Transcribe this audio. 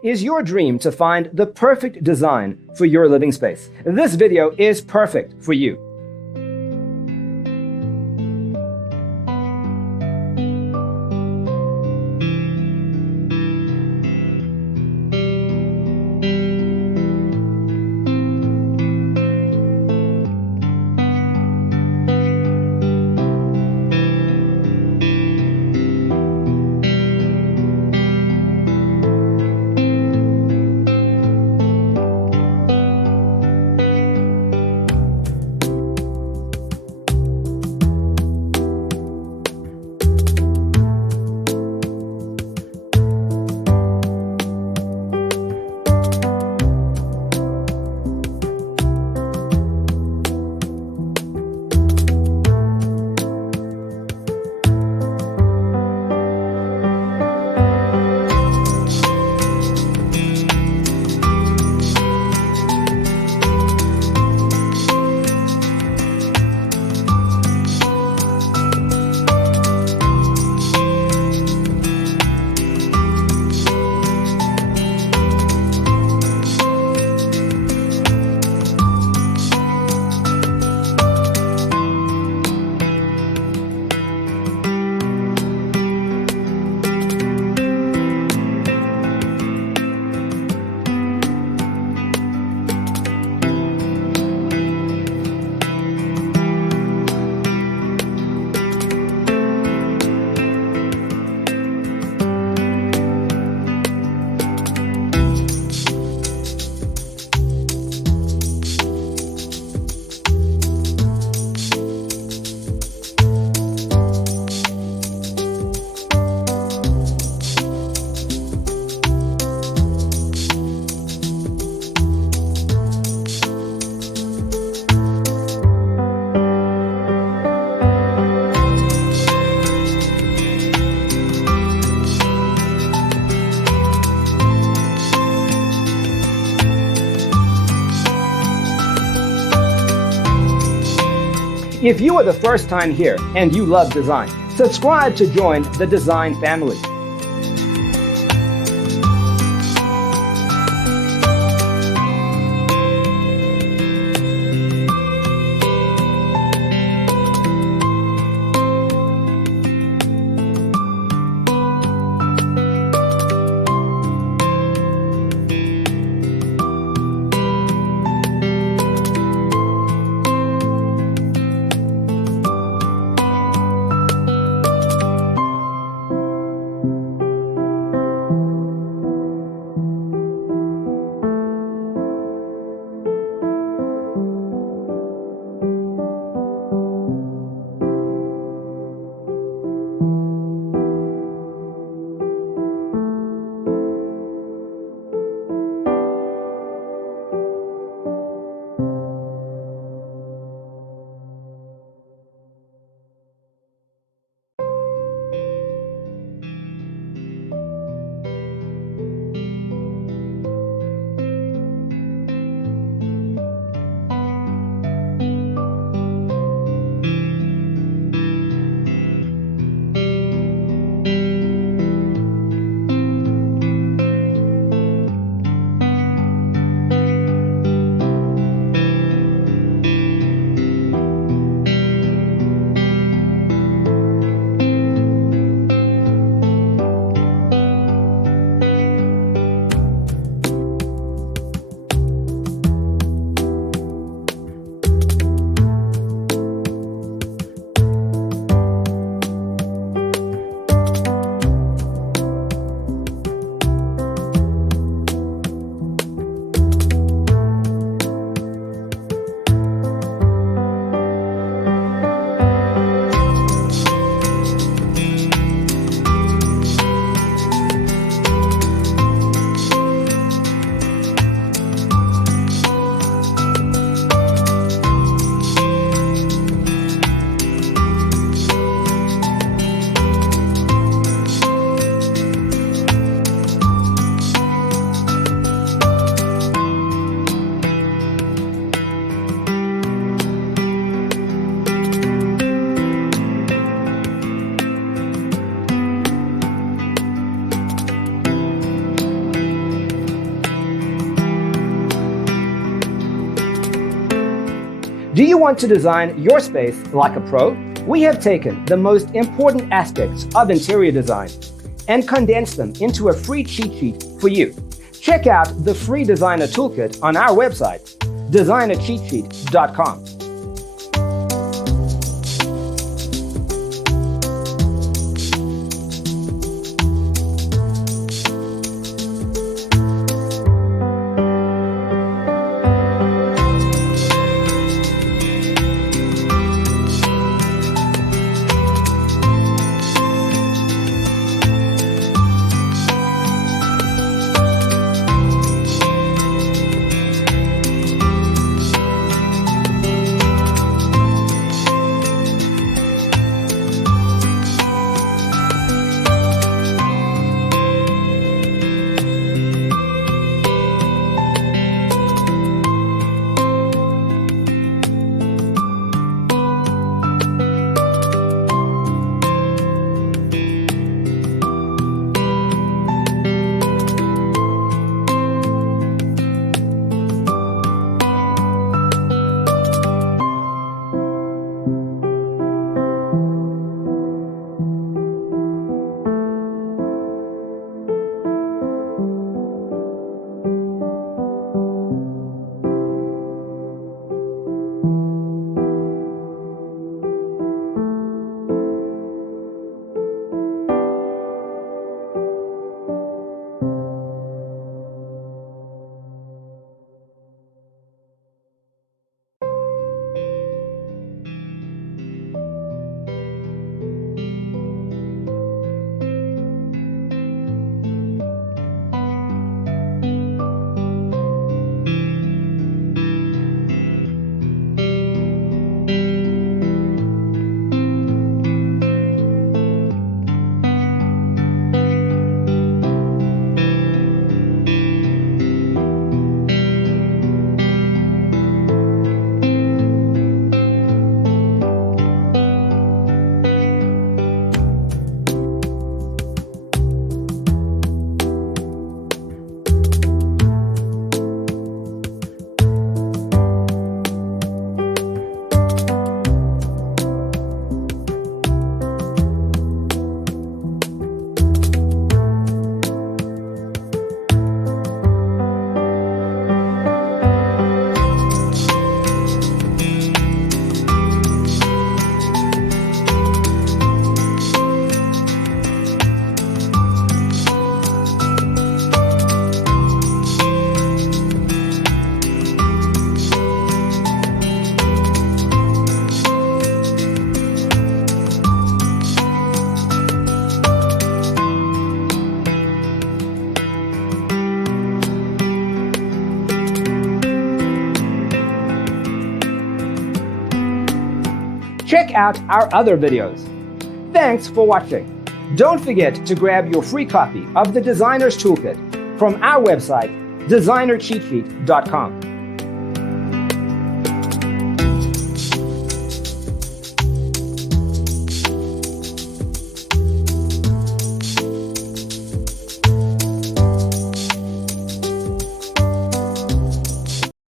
Is your dream to find the perfect design for your living space? This video is perfect for you. If you are the first time here and you love design, subscribe to join the design family. Do you want to design your space like a pro? We have taken the most important aspects of interior design and condensed them into a free cheat sheet for you. Check out the free designer toolkit on our website, designercheatsheet.com. Check out our other videos. Thanks for watching. Don't forget to grab your free copy of the Designer's Toolkit from our website, designercheatsheet.com.